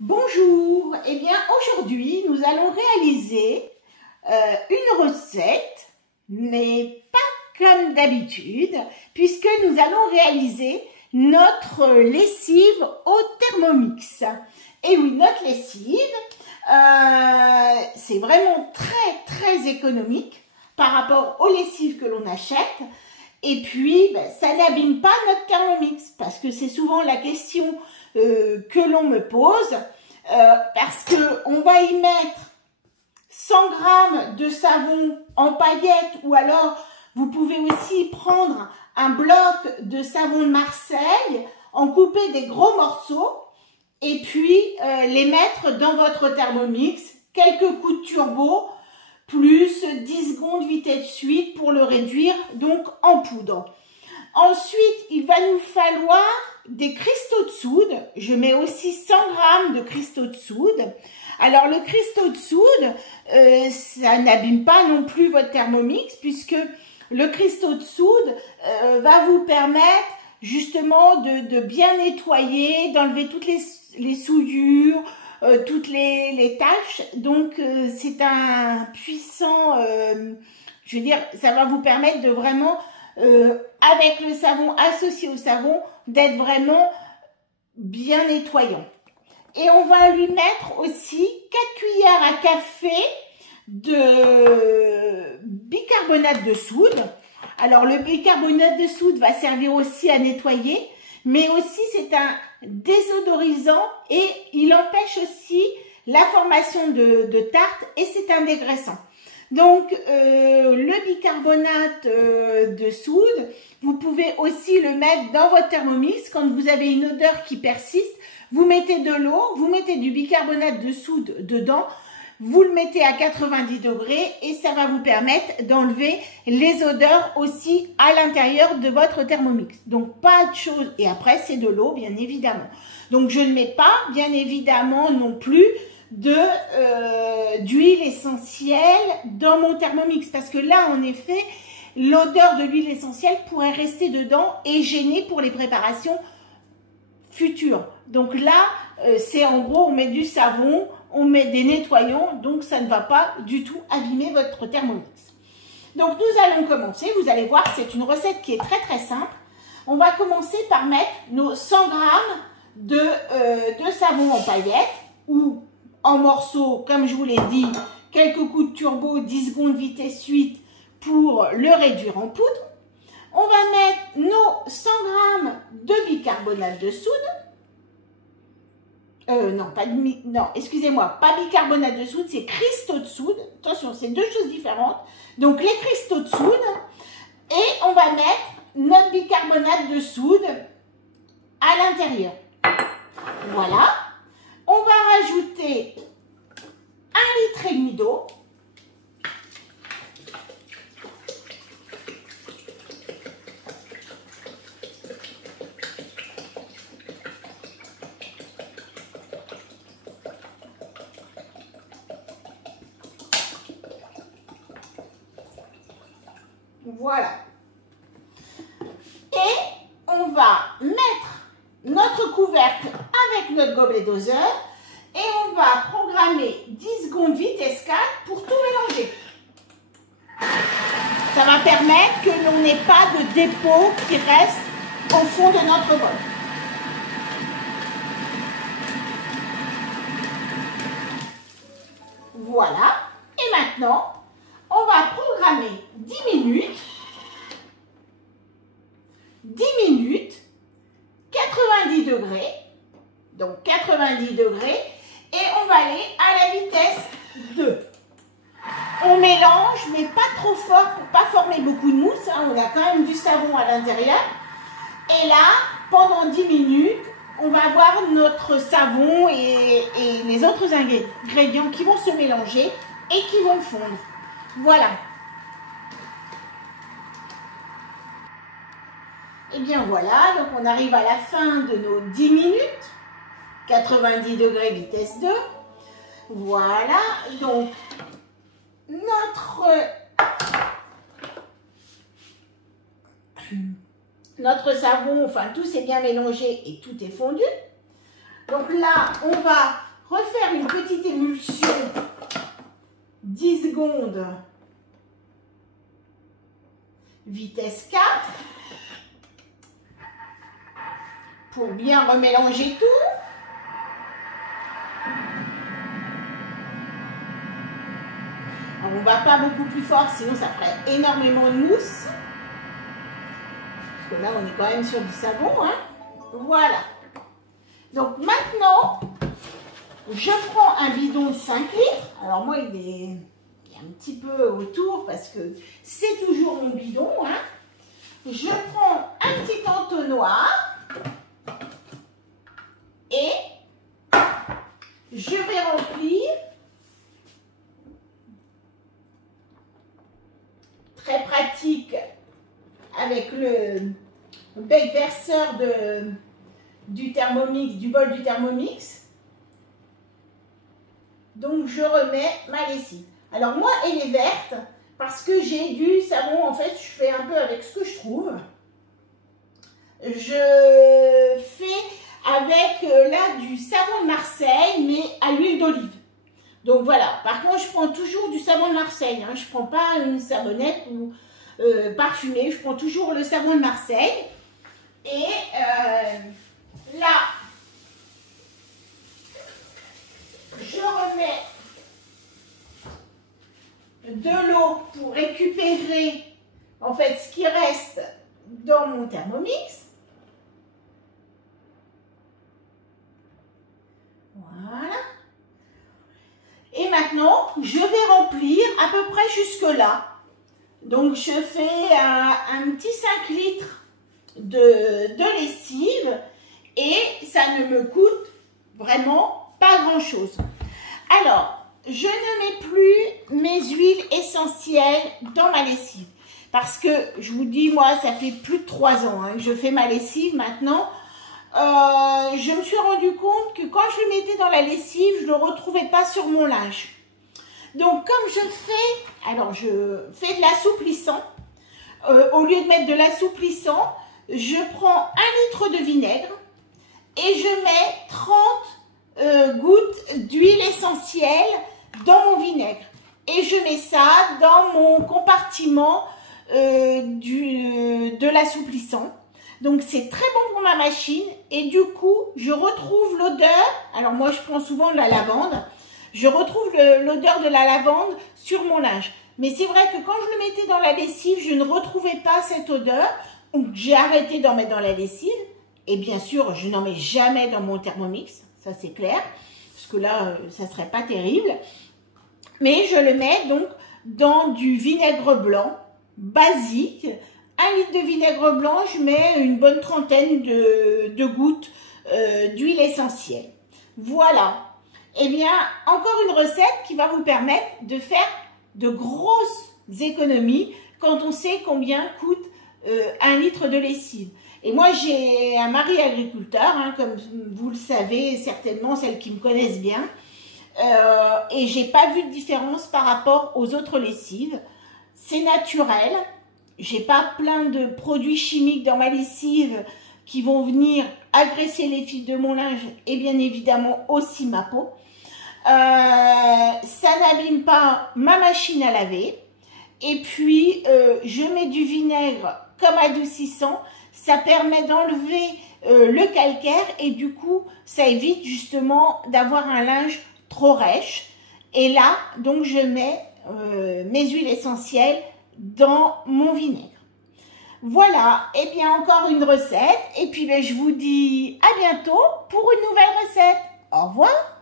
Bonjour, eh bien aujourd'hui nous allons réaliser une recette, mais pas comme d'habitude, puisque nous allons réaliser notre lessive au Thermomix. Et oui, notre lessive, c'est vraiment très économique par rapport aux lessives que l'on achète. Et puis, ça n'abîme pas notre Thermomix, parce que c'est souvent la question que l'on me pose, parce qu'on va y mettre 100 g de savon en paillettes, ou alors vous pouvez aussi prendre un bloc de savon de Marseille, en couper des gros morceaux, et puis les mettre dans votre Thermomix, quelques coups de turbo, plus 10 secondes vitesse suite pour le réduire donc en poudre. Ensuite, il va nous falloir des cristaux de soude. Je mets aussi 100 g de cristaux de soude. Alors le cristaux de soude, ça n'abîme pas non plus votre Thermomix, puisque le cristaux de soude va vous permettre justement de bien nettoyer, d'enlever toutes les souillures, toutes les tâches. Donc c'est un puissant, je veux dire, ça va vous permettre de vraiment, avec le savon, associé au savon, d'être vraiment bien nettoyant. Et on va lui mettre aussi 4 cuillères à café de bicarbonate de soude. Alors le bicarbonate de soude va servir aussi à nettoyer, mais aussi c'est un désodorisant et il empêche aussi la formation de tartre, et c'est un dégraissant. Donc le bicarbonate de soude, vous pouvez aussi le mettre dans votre Thermomix quand vous avez une odeur qui persiste. Vous mettez de l'eau, vous mettez du bicarbonate de soude dedans, vous le mettez à 90 degrés et ça va vous permettre d'enlever les odeurs aussi à l'intérieur de votre Thermomix. Donc pas de chose. Et après c'est de l'eau bien évidemment. Donc je ne mets pas bien évidemment non plus d'huile essentielle dans mon Thermomix, parce que là en effet l'odeur de l'huile essentielle pourrait rester dedans et gêner pour les préparations futures. Donc là c'est en gros on met du savon, on met des nettoyants, donc ça ne va pas du tout abîmer votre Thermomix. Donc nous allons commencer, vous allez voir, c'est une recette qui est très simple. On va commencer par mettre nos 100 g de savon en paillettes ou en morceaux, comme je vous l'ai dit, quelques coups de turbo, 10 secondes vitesse 8 pour le réduire en poudre. On va mettre nos 100 g de bicarbonate de soude. Non, excusez-moi, pas bicarbonate de soude, c'est cristaux de soude. Attention, c'est deux choses différentes. Donc, les cristaux de soude. Et on va mettre notre bicarbonate de soude à l'intérieur. Voilà. On va rajouter 1,5 litre d'eau. Voilà. Et on va mettre notre couvercle avec notre gobelet doseur et on va programmer 10 secondes vitesse 4 pour tout mélanger. Ça va permettre que l'on n'ait pas de dépôt qui reste au fond de notre bol. Voilà. Et maintenant, on va programmer 10 minutes, 90 degrés, donc 90 degrés, et on va aller à la vitesse 2. On mélange, mais pas trop fort pour pas former beaucoup de mousse, hein, on a quand même du savon à l'intérieur. Et là, pendant 10 minutes, on va avoir notre savon et les autres ingrédients qui vont se mélanger et qui vont fondre. Voilà. Et bien voilà, donc on arrive à la fin de nos 10 minutes, 90 degrés vitesse 2. Voilà, donc notre savon, enfin tout s'est bien mélangé et tout est fondu. Donc là, on va refaire une petite émulsion 10 secondes, vitesse 4, pour bien remélanger tout. Alors, on ne va pas beaucoup plus fort, sinon ça ferait énormément de mousse. Parce que là, on est quand même sur du savon, hein. Voilà. Donc maintenant, je prends un bidon de 5 litres. Alors moi, il est un petit peu autour parce que c'est toujours mon bidon, hein. Je prends un petit entonnoir et je vais remplir très pratique avec le bec verseur du Thermomix, du bol du Thermomix. Donc je remets ma lessive. Alors moi, elle est verte parce que j'ai du savon. En fait, je fais un peu avec ce que je trouve. Je fais avec là du savon de Marseille, mais à l'huile d'olive. Donc voilà. Par contre, je prends toujours du savon de Marseille, hein. Je ne prends pas une savonnette ou parfumée. Je prends toujours le savon de Marseille. Et là, je remets de l'eau pour récupérer en fait ce qui reste dans mon Thermomix. Voilà. Et maintenant, je vais remplir à peu près jusque là. Donc je fais un petit 5 litres de lessive et ça ne me coûte vraiment pas grand chose. Alors, je ne mets plus mes huiles essentielles dans ma lessive parce que je vous dis, moi ça fait plus de 3 ans, hein, que je fais ma lessive maintenant. Je me suis rendu compte que quand je le mettais dans la lessive, je ne le retrouvais pas sur mon linge. Donc comme je fais, alors je fais de l'assouplissant, au lieu de mettre de l'assouplissant, je prends 1 litre de vinaigre et je mets 30 gouttes d'huile essentielle dans mon vinaigre. Et je mets ça dans mon compartiment de l'assouplissant. Donc c'est très bon pour ma machine et du coup je retrouve l'odeur. Alors moi je prends souvent de la lavande. Je retrouve l'odeur de la lavande sur mon linge. Mais c'est vrai que quand je le mettais dans la lessive, je ne retrouvais pas cette odeur. Donc j'ai arrêté d'en mettre dans la lessive. Et bien sûr, je n'en mets jamais dans mon Thermomix. Ça c'est clair. Parce que là, ça serait pas terrible. Mais je le mets donc dans du vinaigre blanc basique. 1 litre de vinaigre blanc, je mets une bonne trentaine de gouttes d'huile essentielle. Voilà. Eh bien, encore une recette qui va vous permettre de faire de grosses économies quand on sait combien coûte 1 litre de lessive. Et moi, j'ai un mari agriculteur, hein, comme vous le savez, certainement, celles qui me connaissent bien. Et j'ai pas vu de différence par rapport aux autres lessives. C'est naturel. J'ai pas plein de produits chimiques dans ma lessive qui vont venir agresser les fils de mon linge et bien évidemment aussi ma peau. Ça n'abîme pas ma machine à laver. Et puis, je mets du vinaigre comme adoucissant. Ça permet d'enlever le calcaire et du coup, ça évite justement d'avoir un linge trop rêche. Et là, donc, je mets mes huiles essentielles dans mon vinaigre. Voilà, et bien encore une recette. Et puis, ben, je vous dis à bientôt pour une nouvelle recette. Au revoir.